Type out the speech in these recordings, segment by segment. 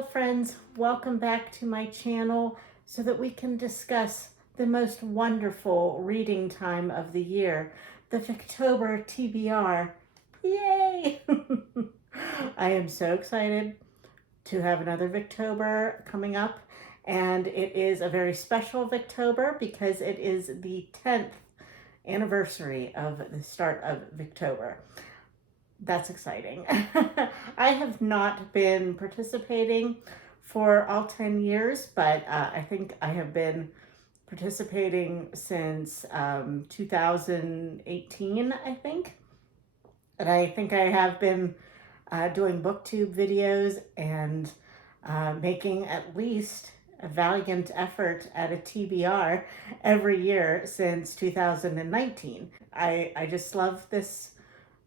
Hello friends, welcome back to my channel so that we can discuss the most wonderful reading time of the year, the Victober TBR. Yay! I am so excited to have another Victober coming up, and it is a very special Victober because it is the 10th anniversary of the start of Victober. That's exciting. I have not been participating for all 10 years, but I think I have been participating since 2018, I think. And I think I have been doing booktube videos and making at least a valiant effort at a TBR every year since 2019. I just love this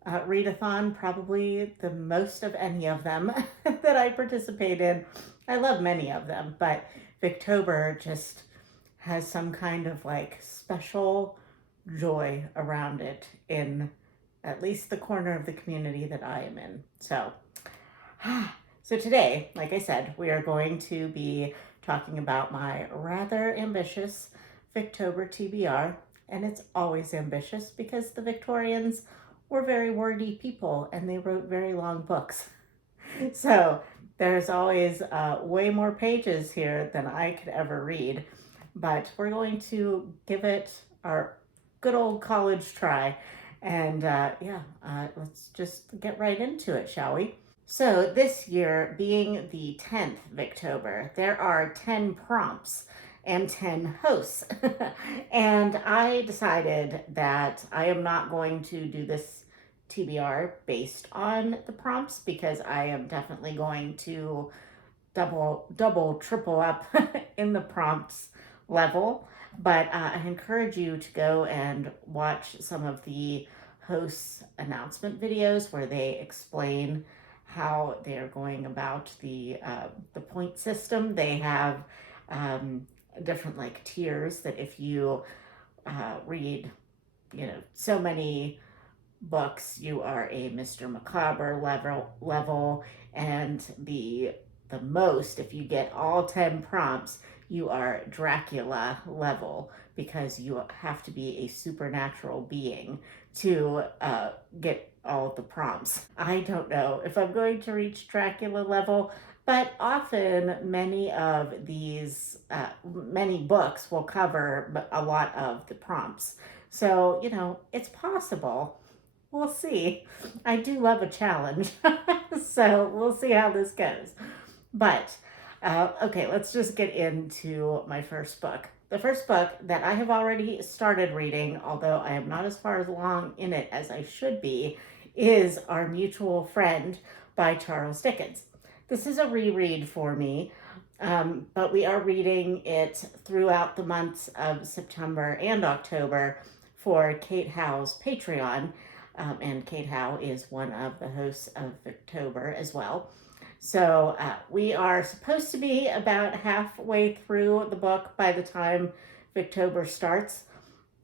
readathon, probably the most of any of them that I participate in. I love many of them, but Victober just has some kind of like special joy around it in at least the corner of the community that I am in. So today, like I said, we are going to be talking about my rather ambitious Victober TBR, and it's always ambitious because the Victorians were very wordy people and they wrote very long books. So there's always way more pages here than I could ever read, but we're going to give it our good old college try. And let's just get right into it, shall we? So this year, being the 10th Victober, there are 10 prompts and 10 hosts. And I decided that I am not going to do this TBR based on the prompts because I am definitely going to double, triple up in the prompts level. But I encourage you to go and watch some of the hosts' announcement videos where they explain how they're going about the point system. They have different like tiers that if you read, so many books, you are a Mr. Macabre level, and the most, if you get all 10 prompts, you are Dracula level because you have to be a supernatural being to get all of the prompts. I don't know if I'm going to reach Dracula level, but often many of these, many books will cover a lot of the prompts. So, it's possible. We'll see. I do love a challenge. So we'll see how this goes. But, okay, let's just get into my first book. The first book that I have already started reading, although I am not as far along in it as I should be, is Our Mutual Friend by Charles Dickens. This is a reread for me, but we are reading it throughout the months of September and October for Kate Howe's Patreon. And Kate Howe is one of the hosts of Victober as well. So we are supposed to be about halfway through the book by the time Victober starts.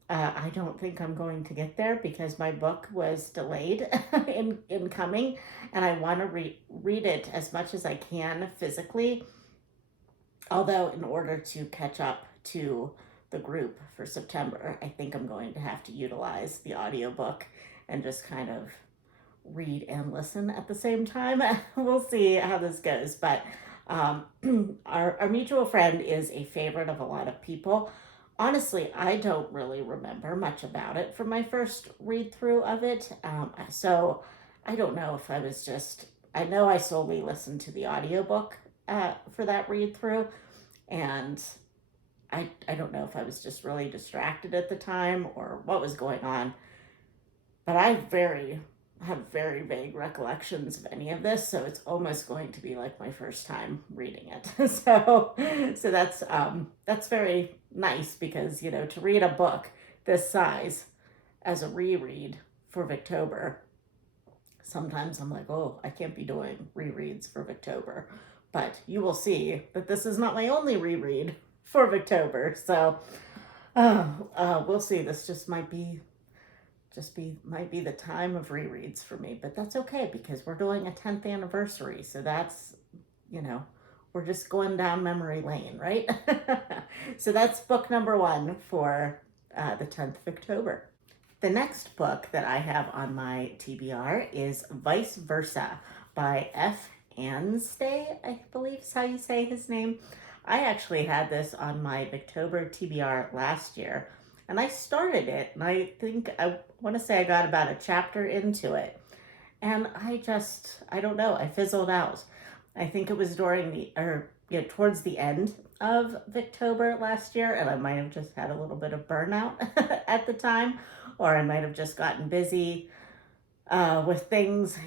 I don't think I'm going to get there because my book was delayed in coming, and I want to read it as much as I can physically. Although in order to catch up to the group for September, I think I'm going to have to utilize the audiobook and just kind of read and listen at the same time. We'll see how this goes. But our Mutual Friend is a favorite of a lot of people. Honestly, I don't really remember much about it from my first read through of it. So I don't know if I was just, I know I solely listened to the audiobook for that read through. And I don't know if I was just really distracted at the time or what was going on. But I have very vague recollections of any of this, so it's almost going to be like my first time reading it. So that's very nice because, to read a book this size as a reread for Victober, sometimes I'm like, oh, I can't be doing rereads for Victober. But you will see that this is not my only reread for Victober. So we'll see. This just might be the time of rereads for me, but that's okay because we're doing a 10th anniversary. So that's, we're just going down memory lane, right? So that's book number 1 for the 10th of October. The next book that I have on my TBR is Vice Versa by F. Anstey, I believe is how you say his name. I actually had this on my Victober TBR last year, and I started it, and I want to say I got about a chapter into it, and I don't know, I fizzled out. I think it was towards the end of Victober last year, and I might have just had a little bit of burnout at the time, or I might have just gotten busy with things,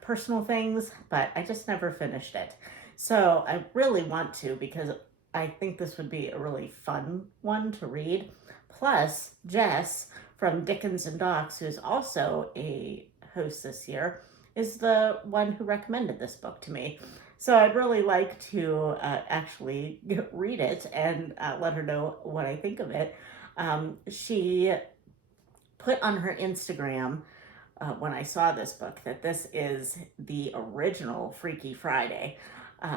personal things, but I just never finished it. So I really want to, because I think this would be a really fun one to read. Plus, Jess from Dickens and Docs, who's also a host this year, is the one who recommended this book to me. So I'd really like to actually read it and let her know what I think of it. She put on her Instagram when I saw this book that this is the original Freaky Friday.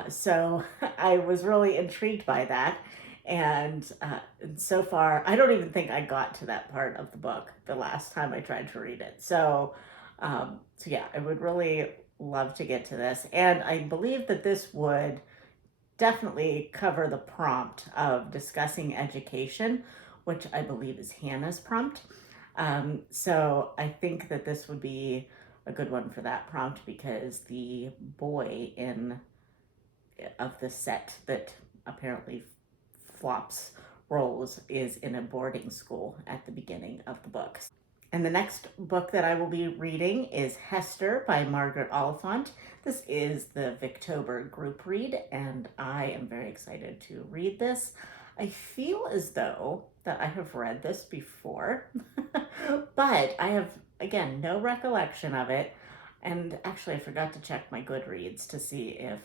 So I was really intrigued by that. And so far, I don't even think I got to that part of the book the last time I tried to read it. So yeah, I would really love to get to this. And I believe that this would definitely cover the prompt of discussing education, which I believe is Hannah's prompt. So I think that this would be a good one for that prompt, because the boy of the set that apparently flops roles is in a boarding school at the beginning of the book. And the next book that I will be reading is Hester by Margaret Oliphant. This is the Victober group read, and I am very excited to read this. I feel as though that I have read this before, but I have, again, no recollection of it. And actually, I forgot to check my Goodreads to see if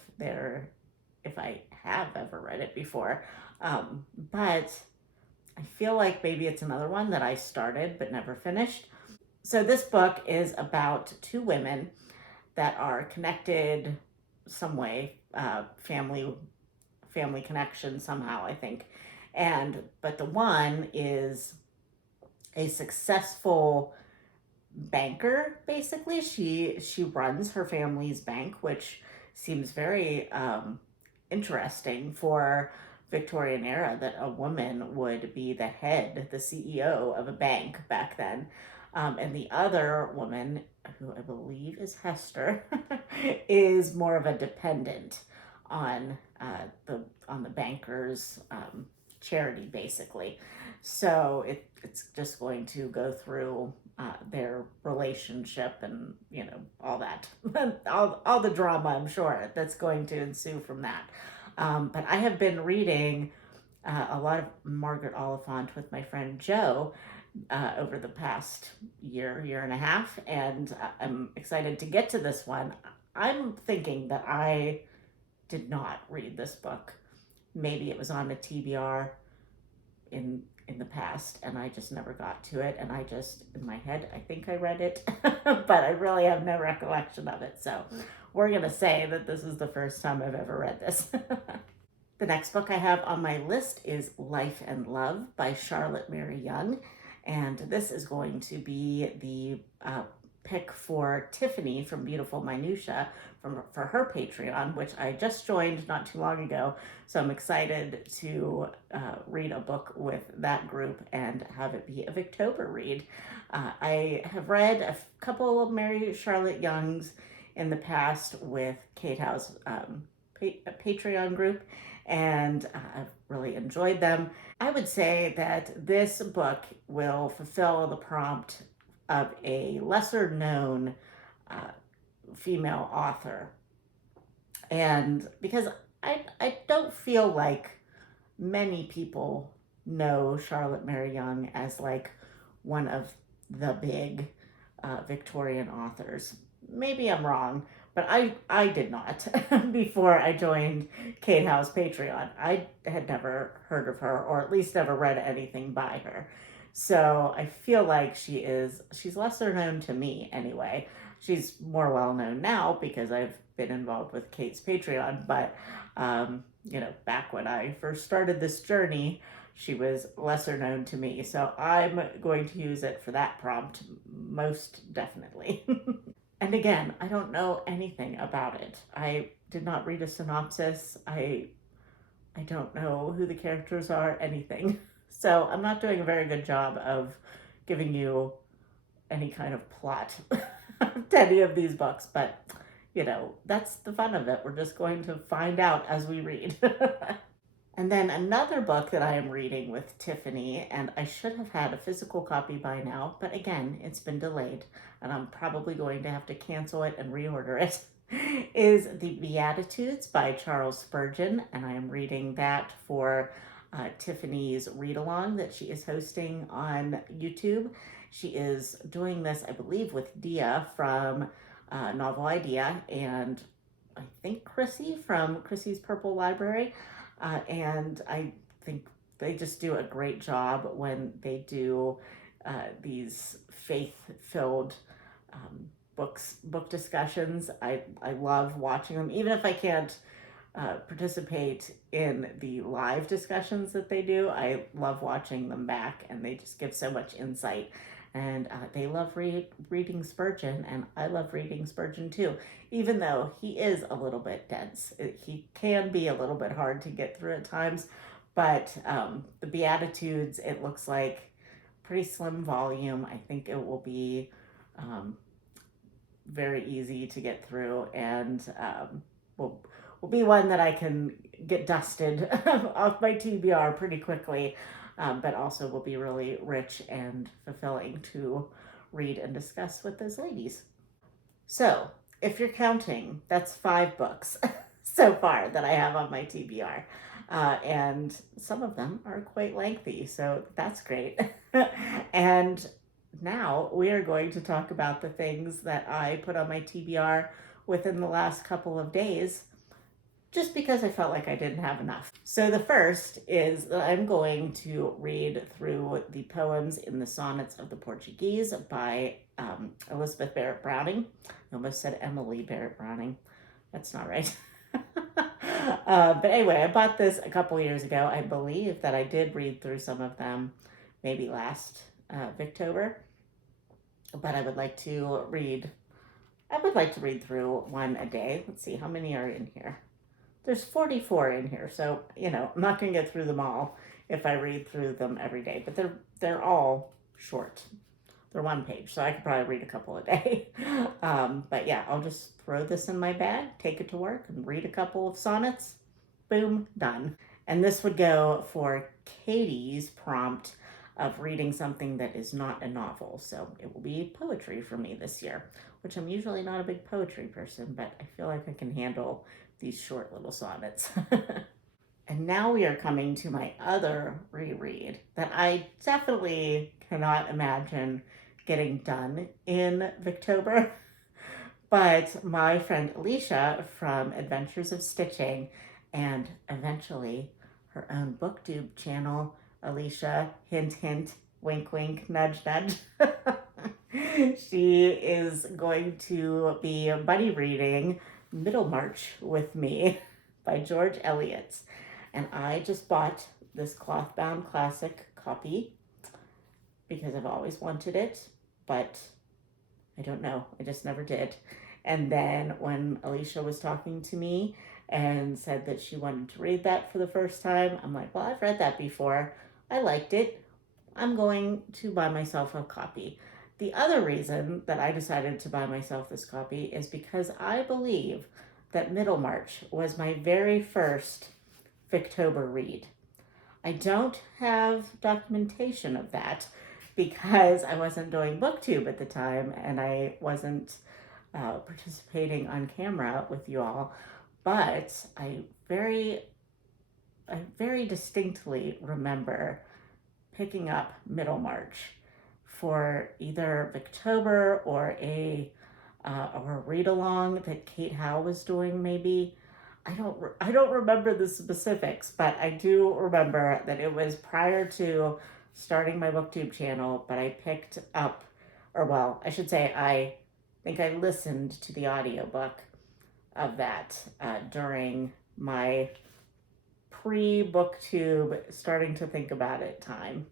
I have ever read it before. But I feel like maybe it's another one that I started but never finished. So this book is about 2 women that are connected some way, family connection somehow, I think. But the one is a successful banker, basically. She runs her family's bank, which seems very interesting for Victorian era, that a woman would be the head, the CEO of a bank back then. And the other woman, who I believe is Hester, is more of a dependent on the banker's charity, basically. So it's just going to go through their relationship and all that, all the drama, I'm sure, that's going to ensue from that. But I have been reading a lot of Margaret Oliphant with my friend Joe over the past year and a half, and I'm excited to get to this one. I'm thinking that I did not read this book. Maybe it was on a TBR in the past, and I just never got to it, and I just, in my head, I think I read it, but I really have no recollection of it. So we're going to say that this is the first time I've ever read this. The next book I have on my list is Life and Love by Charlotte Mary Young, and this is going to be the pick for Tiffany from Beautiful Minutia for her Patreon, which I just joined not too long ago. So I'm excited to read a book with that group and have it be a Victober read. I have read a couple of Mary Charlotte Young's in the past with Kate Howe's Patreon group, and I've really enjoyed them. I would say that this book will fulfill the prompt of a lesser known female author. And because I don't feel like many people know Charlotte Mary Young as like one of the big Victorian authors. Maybe I'm wrong, but I did not before I joined Kate Howe's Patreon. I had never heard of her, or at least never read anything by her. So I feel like she's lesser known to me anyway. She's more well known now because I've been involved with Kate's Patreon, but back when I first started this journey, she was lesser known to me. So I'm going to use it for that prompt most definitely. And again, I don't know anything about it. I did not read a synopsis. I don't know who the characters are, anything. So I'm not doing a very good job of giving you any kind of plot to any of these books, but that's the fun of it. We're just going to find out as we read. And then another book that I am reading with Tiffany, and I should have had a physical copy by now, but again, it's been delayed, and I'm probably going to have to cancel it and reorder it, is The Beatitudes by Charles Spurgeon, and I am reading that for Tiffany's read-along that she is hosting on YouTube. She is doing this, I believe, with Dia from Novel Idea, and I think Chrissy from Chrissy's Purple Library. And I think they just do a great job when they do these faith-filled book discussions. I love watching them, even if I can't participate in the live discussions that they do. I love watching them back, and they just give so much insight. And they love reading Spurgeon, and I love reading Spurgeon too, even though he is a little bit dense. He can be a little bit hard to get through at times, but the Beatitudes, it looks like pretty slim volume. I think it will be very easy to get through, and will be one that I can get dusted off my TBR pretty quickly. But also will be really rich and fulfilling to read and discuss with those ladies. So, if you're counting, that's 5 books so far that I have on my TBR. And some of them are quite lengthy, so that's great. And now we are going to talk about the things that I put on my TBR within the last couple of days, just because I felt like I didn't have enough. So the first is that I'm going to read through the poems in the Sonnets of the Portuguese by Elizabeth Barrett Browning. I almost said Emily Barrett Browning. That's not right. But anyway, I bought this a couple years ago. I believe that I did read through some of them maybe last Victober. But I would like to read through one a day. Let's see, how many are in here? There's 44 in here, so I'm not going to get through them all if I read through them every day, but they're all short. They're 1 page, so I could probably read a couple a day. But yeah, I'll just throw this in my bag, take it to work, and read a couple of sonnets. Boom, done. And this would go for Katie's prompt of reading something that is not a novel. So it will be poetry for me this year, which I'm usually not a big poetry person, but I feel like I can handle these short little sonnets. And now we are coming to my other reread that I definitely cannot imagine getting done in Victober. But my friend Alicia from Adventures of Stitching, and eventually her own booktube channel, Alicia, hint, hint, wink, wink, nudge, nudge. She is going to be buddy reading Middlemarch with me by George Eliot. And I just bought this cloth-bound classic copy because I've always wanted it, but I don't know, I just never did. And then when Alicia was talking to me and said that she wanted to read that for the first time, I'm like, well, I've read that before. I liked it. I'm going to buy myself a copy. The other reason that I decided to buy myself this copy is because I believe that Middlemarch was my very first Victober read. I don't have documentation of that because I wasn't doing booktube at the time and I wasn't participating on camera with you all, but I very distinctly remember picking up Middlemarch for either Victober or a read along that Kate Howe was doing. Maybe I don't remember the specifics, but I do remember that it was prior to starting my booktube channel. But I picked up, or well, I should say I think I listened to the audiobook of that during my pre-booktube starting to think about it time.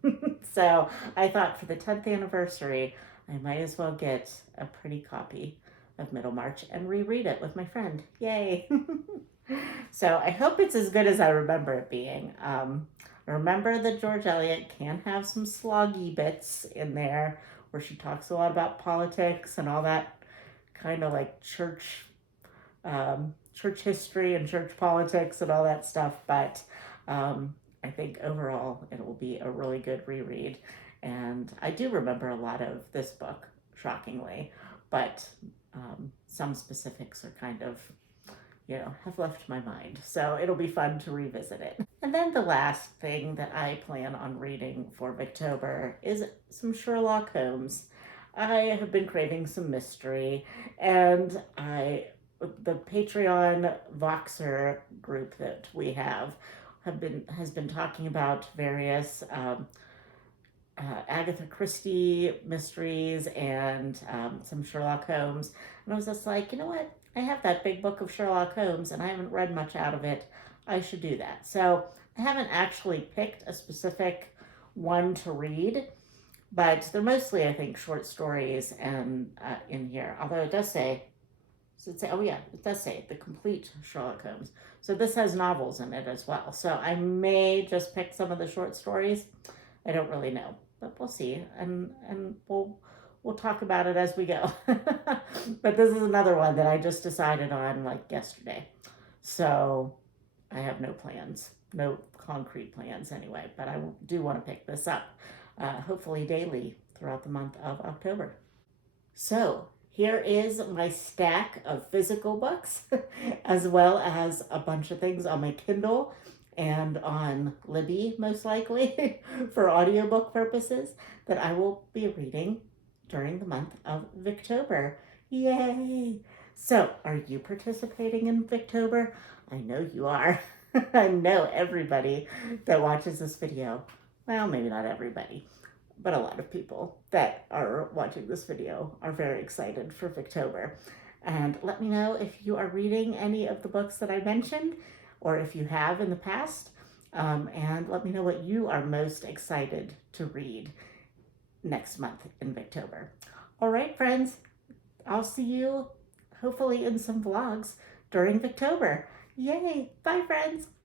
So I thought for the 10th anniversary, I might as well get a pretty copy of Middlemarch and reread it with my friend. Yay! So I hope it's as good as I remember it being. Remember that George Eliot can have some sloggy bits in there where she talks a lot about politics and all that kind of like church history and church politics and all that stuff. But I think overall it will be a really good reread. And I do remember a lot of this book, shockingly, but some specifics are kind of, have left my mind. So it'll be fun to revisit it. And then the last thing that I plan on reading for Victober is some Sherlock Holmes. I have been craving some mystery, and the Patreon Voxer group that we has been talking about various Agatha Christie mysteries and some Sherlock Holmes. And I was just like, you know what? I have that big book of Sherlock Holmes and I haven't read much out of it. I should do that. So I haven't actually picked a specific one to read, but they're mostly, I think, short stories and in here. Although it does say, it does say the complete Sherlock Holmes. So this has novels in it as well. So I may just pick some of the short stories. I don't really know, but we'll see, and we'll talk about it as we go. But this is another one that I just decided on like yesterday, so I have no plans, no concrete plans anyway. But I do want to pick this up, hopefully daily throughout the month of October. So here is my stack of physical books, as well as a bunch of things on my Kindle and on Libby, most likely, for audiobook purposes, that I will be reading during the month of Victober. Yay! So, are you participating in Victober? I know you are. I know everybody that watches this video, well, maybe not everybody, but a lot of people that are watching this video are very excited for Victober. And let me know if you are reading any of the books that I mentioned, or if you have in the past, and let me know what you are most excited to read next month in Victober. All right, friends, I'll see you hopefully in some vlogs during Victober. Yay! Bye, friends!